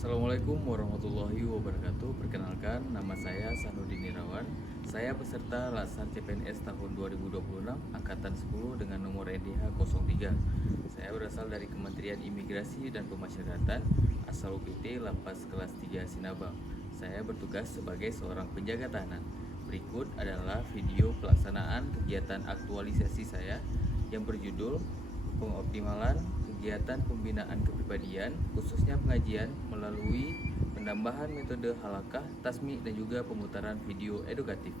Assalamualaikum warahmatullahi wabarakatuh. Perkenalkan, nama saya Sanudin Irawan. Saya peserta Lasan CPNS tahun 2026 Angkatan 10 dengan nomor NDH 03. Saya berasal dari Kementerian Imigrasi dan Pemasyarakatan asal UPT Lapas kelas 3 Sinabang. Saya bertugas sebagai seorang penjaga tahanan. Berikut adalah video pelaksanaan kegiatan aktualisasi saya yang berjudul pengoptimalan kegiatan pembinaan kepribadian, khususnya pengajian melalui penambahan metode halakah, tasmi, dan juga pemutaran video edukatif.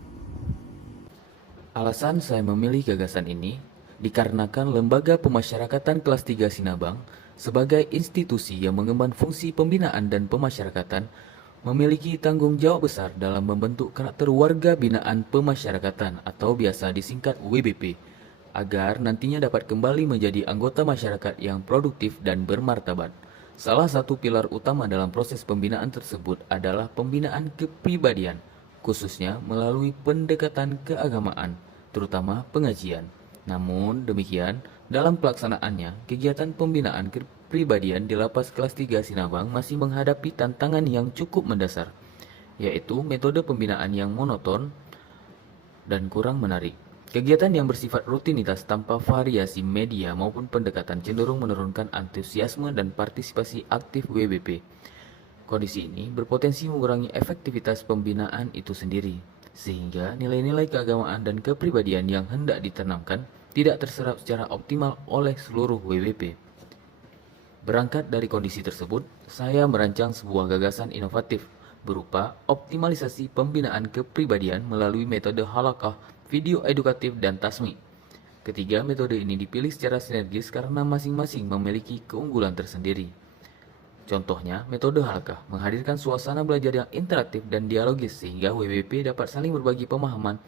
Alasan saya memilih gagasan ini dikarenakan Lembaga Pemasyarakatan Kelas 3 Sinabang sebagai institusi yang mengemban fungsi pembinaan dan pemasyarakatan memiliki tanggung jawab besar dalam membentuk karakter warga binaan pemasyarakatan atau biasa disingkat WBP agar nantinya dapat kembali menjadi anggota masyarakat yang produktif dan bermartabat. Salah satu pilar utama dalam proses pembinaan tersebut adalah pembinaan kepribadian, khususnya melalui pendekatan keagamaan, terutama pengajian. Namun demikian, dalam pelaksanaannya, kegiatan pembinaan kepribadian di Lapas Kelas 3 Sinabang masih menghadapi tantangan yang cukup mendasar, yaitu metode pembinaan yang monoton dan kurang menarik. Kegiatan yang bersifat rutinitas tanpa variasi media maupun pendekatan cenderung menurunkan antusiasme dan partisipasi aktif WBP. Kondisi ini berpotensi mengurangi efektivitas pembinaan itu sendiri, sehingga nilai-nilai keagamaan dan kepribadian yang hendak ditanamkan tidak terserap secara optimal oleh seluruh WBP. Berangkat dari kondisi tersebut, saya merancang sebuah gagasan inovatif berupa optimalisasi pembinaan kepribadian melalui metode halakah, video edukatif, dan tasmi. Ketiga metode ini dipilih secara sinergis karena masing-masing memiliki keunggulan tersendiri. Contohnya, metode halakah menghadirkan suasana belajar yang interaktif dan dialogis sehingga WBP dapat saling berbagi pemahaman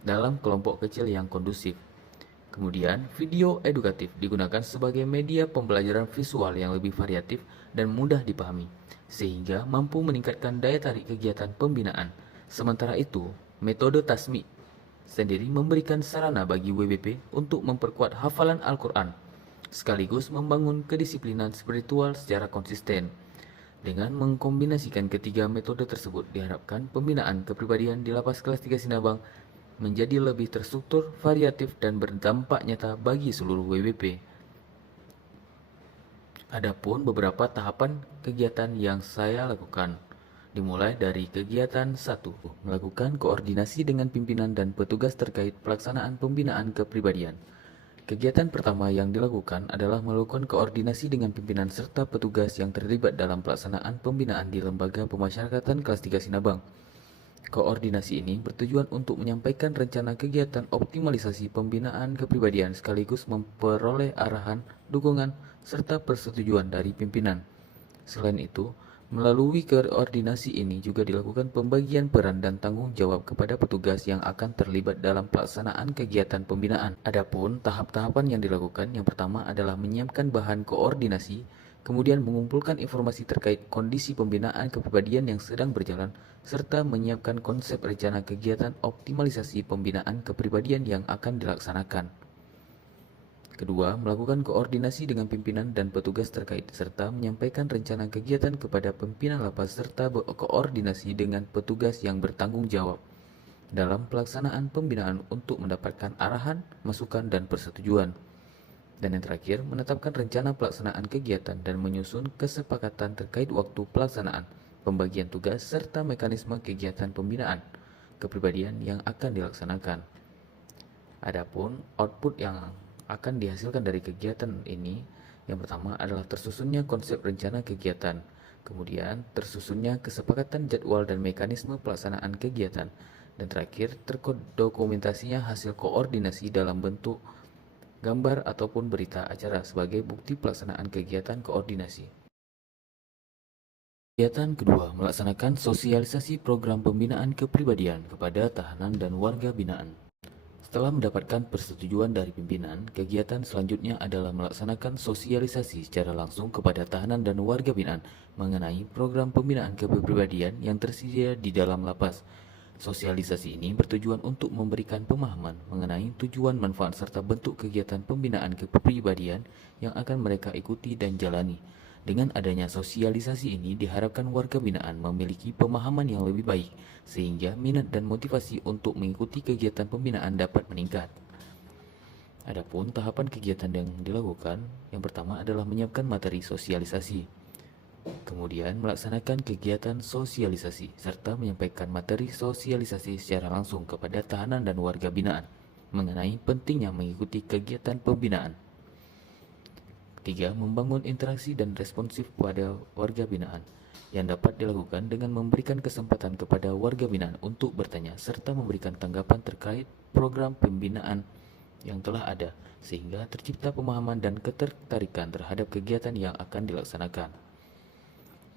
dalam kelompok kecil yang kondusif. Kemudian, video edukatif digunakan sebagai media pembelajaran visual yang lebih variatif dan mudah dipahami, sehingga mampu meningkatkan daya tarik kegiatan pembinaan. Sementara itu, metode tasmi sendiri memberikan sarana bagi WBP untuk memperkuat hafalan Al-Quran, sekaligus membangun kedisiplinan spiritual secara konsisten. Dengan mengkombinasikan ketiga metode tersebut, diharapkan pembinaan kepribadian di Lapas Kelas 3 Sinabang menjadi lebih terstruktur, variatif, dan berdampak nyata bagi seluruh WBP. Adapun beberapa tahapan kegiatan yang saya lakukan, dimulai dari kegiatan 1, melakukan koordinasi dengan pimpinan dan petugas terkait pelaksanaan pembinaan kepribadian. Kegiatan pertama yang dilakukan adalah melakukan koordinasi dengan pimpinan serta petugas yang terlibat dalam pelaksanaan pembinaan di Lembaga Pemasyarakatan Kelas 3 Sinabang. Koordinasi ini bertujuan untuk menyampaikan rencana kegiatan optimalisasi pembinaan kepribadian sekaligus memperoleh arahan, dukungan, serta persetujuan dari pimpinan. Selain itu, melalui koordinasi ini juga dilakukan pembagian peran dan tanggung jawab kepada petugas yang akan terlibat dalam pelaksanaan kegiatan pembinaan. Adapun tahap-tahapan yang dilakukan, yang pertama adalah menyiapkan bahan koordinasi, kemudian mengumpulkan informasi terkait kondisi pembinaan kepribadian yang sedang berjalan, serta menyiapkan konsep rencana kegiatan optimalisasi pembinaan kepribadian yang akan dilaksanakan. Kedua, melakukan koordinasi dengan pimpinan dan petugas terkait, serta menyampaikan rencana kegiatan kepada pimpinan lapas serta berkoordinasi dengan petugas yang bertanggung jawab dalam pelaksanaan pembinaan untuk mendapatkan arahan, masukan, dan persetujuan. Dan yang terakhir, menetapkan rencana pelaksanaan kegiatan dan menyusun kesepakatan terkait waktu pelaksanaan, pembagian tugas, serta mekanisme kegiatan pembinaan kepribadian yang akan dilaksanakan. Adapun output yang akan dihasilkan dari kegiatan ini, yang pertama adalah tersusunnya konsep rencana kegiatan, kemudian tersusunnya kesepakatan jadwal dan mekanisme pelaksanaan kegiatan, dan terakhir terdokumentasinya hasil koordinasi dalam bentuk gambar ataupun berita acara sebagai bukti pelaksanaan kegiatan koordinasi. Kegiatan kedua, melaksanakan sosialisasi program pembinaan kepribadian kepada tahanan dan warga binaan. Setelah mendapatkan persetujuan dari pimpinan, kegiatan selanjutnya adalah melaksanakan sosialisasi secara langsung kepada tahanan dan warga binaan mengenai program pembinaan kepribadian yang tersedia di dalam lapas. Sosialisasi ini bertujuan untuk memberikan pemahaman mengenai tujuan, manfaat, serta bentuk kegiatan pembinaan kepribadian yang akan mereka ikuti dan jalani. Dengan adanya sosialisasi ini diharapkan warga binaan memiliki pemahaman yang lebih baik sehingga minat dan motivasi untuk mengikuti kegiatan pembinaan dapat meningkat. Adapun tahapan kegiatan yang dilakukan, yang pertama adalah menyiapkan materi sosialisasi. Kemudian melaksanakan kegiatan sosialisasi serta menyampaikan materi sosialisasi secara langsung kepada tahanan dan warga binaan mengenai pentingnya mengikuti kegiatan pembinaan. Ketiga, membangun interaksi dan responsif pada warga binaan yang dapat dilakukan dengan memberikan kesempatan kepada warga binaan untuk bertanya serta memberikan tanggapan terkait program pembinaan yang telah ada sehingga tercipta pemahaman dan ketertarikan terhadap kegiatan yang akan dilaksanakan.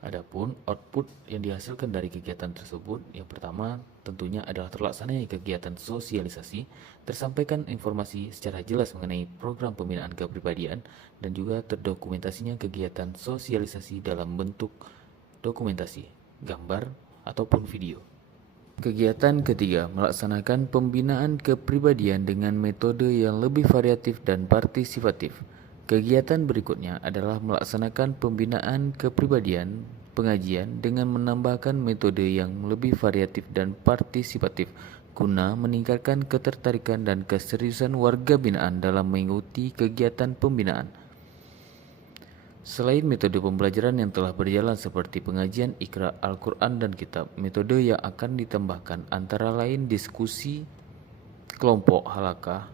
Adapun output yang dihasilkan dari kegiatan tersebut, yang pertama tentunya adalah terlaksananya kegiatan sosialisasi, tersampaikan informasi secara jelas mengenai program pembinaan kepribadian, dan juga terdokumentasinya kegiatan sosialisasi dalam bentuk dokumentasi, gambar, ataupun video. Kegiatan ketiga, melaksanakan pembinaan kepribadian dengan metode yang lebih variatif dan partisipatif. Kegiatan berikutnya adalah melaksanakan pembinaan kepribadian pengajian dengan menambahkan metode yang lebih variatif dan partisipatif guna meningkatkan ketertarikan dan keseriusan warga binaan dalam mengikuti kegiatan pembinaan. Selain metode pembelajaran yang telah berjalan seperti pengajian Iqra Al-Quran dan Kitab, metode yang akan ditambahkan antara lain diskusi kelompok halakah,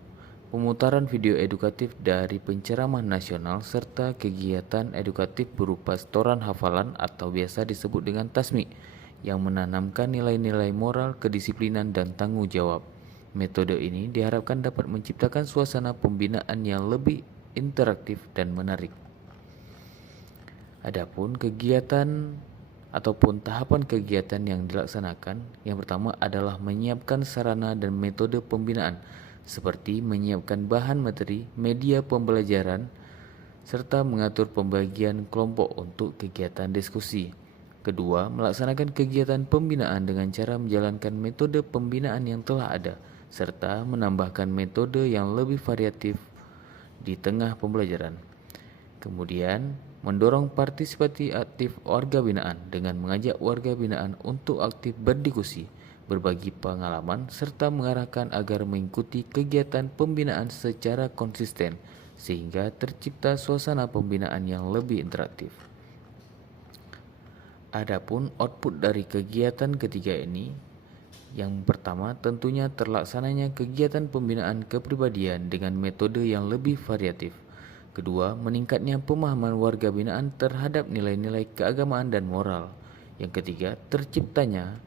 pemutaran video edukatif dari penceramah nasional, serta kegiatan edukatif berupa setoran hafalan atau biasa disebut dengan tasmi yang menanamkan nilai-nilai moral, kedisiplinan, dan tanggung jawab. Metode ini diharapkan dapat menciptakan suasana pembinaan yang lebih interaktif dan menarik. Adapun kegiatan ataupun tahapan kegiatan yang dilaksanakan, yang pertama adalah menyiapkan sarana dan metode pembinaan seperti menyiapkan bahan materi, media pembelajaran, serta mengatur pembagian kelompok untuk kegiatan diskusi. Kedua, melaksanakan kegiatan pembinaan dengan cara menjalankan metode pembinaan yang telah ada, serta menambahkan metode yang lebih variatif di tengah pembelajaran. Kemudian, mendorong partisipasi aktif warga binaan dengan mengajak warga binaan untuk aktif berdiskusi, berbagi pengalaman, serta mengarahkan agar mengikuti kegiatan pembinaan secara konsisten sehingga tercipta suasana pembinaan yang lebih interaktif. Adapun output dari kegiatan ketiga ini, yang pertama tentunya terlaksananya kegiatan pembinaan kepribadian dengan metode yang lebih variatif. Kedua, meningkatnya pemahaman warga binaan terhadap nilai-nilai keagamaan dan moral. Yang ketiga, terciptanya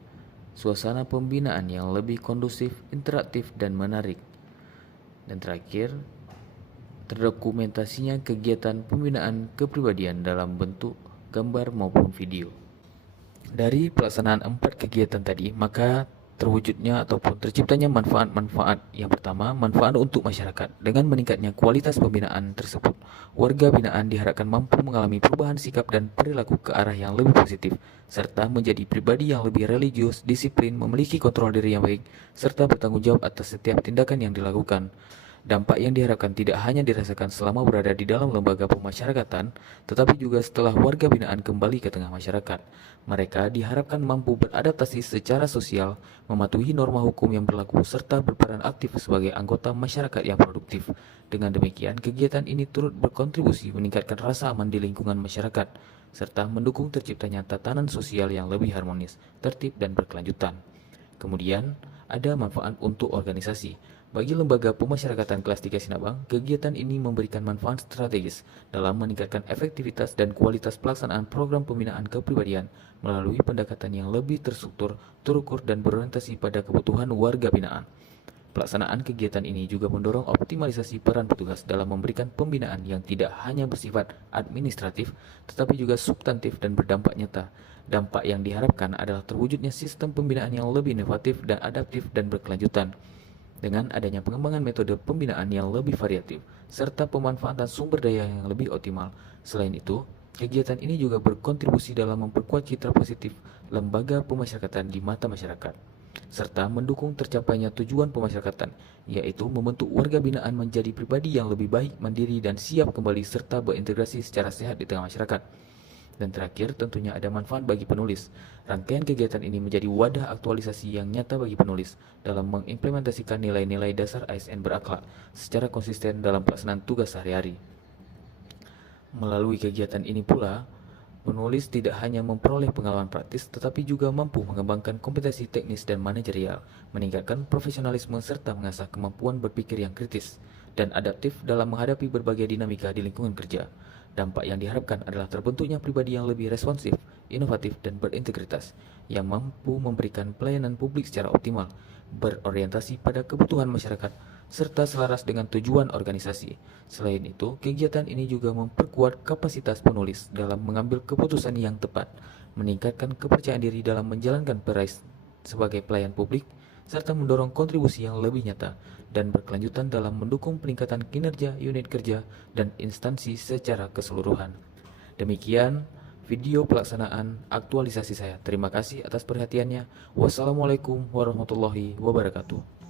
suasana pembinaan yang lebih kondusif, interaktif, dan menarik. Dan terakhir, terdokumentasinya kegiatan pembinaan kepribadian dalam bentuk gambar maupun video. Dari pelaksanaan 4 kegiatan tadi, maka terwujudnya ataupun terciptanya manfaat-manfaat. Yang pertama, manfaat untuk masyarakat. Dengan meningkatnya kualitas pembinaan tersebut, warga binaan diharapkan mampu mengalami perubahan sikap dan perilaku ke arah yang lebih positif, serta menjadi pribadi yang lebih religius, disiplin, memiliki kontrol diri yang baik, serta bertanggung jawab atas setiap tindakan yang dilakukan. Dampak yang diharapkan tidak hanya dirasakan selama berada di dalam lembaga pemasyarakatan, tetapi juga setelah warga binaan kembali ke tengah masyarakat. Mereka diharapkan mampu beradaptasi secara sosial, mematuhi norma hukum yang berlaku, serta berperan aktif sebagai anggota masyarakat yang produktif. Dengan demikian, kegiatan ini turut berkontribusi meningkatkan rasa aman di lingkungan masyarakat, serta mendukung terciptanya tatanan sosial yang lebih harmonis, tertib, dan berkelanjutan. Kemudian, ada manfaat untuk organisasi. Bagi lembaga pemasyarakatan kelas 3 Sinabang, kegiatan ini memberikan manfaat strategis dalam meningkatkan efektivitas dan kualitas pelaksanaan program pembinaan kepribadian melalui pendekatan yang lebih terstruktur, terukur, dan berorientasi pada kebutuhan warga binaan. Pelaksanaan kegiatan ini juga mendorong optimalisasi peran petugas dalam memberikan pembinaan yang tidak hanya bersifat administratif, tetapi juga substantif dan berdampak nyata. Dampak yang diharapkan adalah terwujudnya sistem pembinaan yang lebih inovatif dan adaptif dan berkelanjutan. Dengan adanya pengembangan metode pembinaan yang lebih variatif, serta pemanfaatan sumber daya yang lebih optimal. Selain itu, kegiatan ini juga berkontribusi dalam memperkuat citra positif lembaga pemasyarakatan di mata masyarakat, serta mendukung tercapainya tujuan pemasyarakatan, yaitu membentuk warga binaan menjadi pribadi yang lebih baik, mandiri, dan siap kembali serta berintegrasi secara sehat di tengah masyarakat. Dan terakhir, tentunya ada manfaat bagi penulis. Rangkaian kegiatan ini menjadi wadah aktualisasi yang nyata bagi penulis dalam mengimplementasikan nilai-nilai dasar ASN berakhlak secara konsisten dalam pelaksanaan tugas sehari-hari. Melalui kegiatan ini pula, penulis tidak hanya memperoleh pengalaman praktis, tetapi juga mampu mengembangkan kompetensi teknis dan manajerial, meningkatkan profesionalisme serta mengasah kemampuan berpikir yang kritis dan adaptif dalam menghadapi berbagai dinamika di lingkungan kerja. Dampak yang diharapkan adalah terbentuknya pribadi yang lebih responsif, inovatif, dan berintegritas, yang mampu memberikan pelayanan publik secara optimal, berorientasi pada kebutuhan masyarakat, serta selaras dengan tujuan organisasi. Selain itu, kegiatan ini juga memperkuat kapasitas penulis dalam mengambil keputusan yang tepat, meningkatkan kepercayaan diri dalam menjalankan peran sebagai pelayan publik, serta mendorong kontribusi yang lebih nyata dan berkelanjutan dalam mendukung peningkatan kinerja unit kerja dan instansi secara keseluruhan. Demikian video pelaksanaan aktualisasi saya. Terima kasih atas perhatiannya. Wassalamualaikum warahmatullahi wabarakatuh.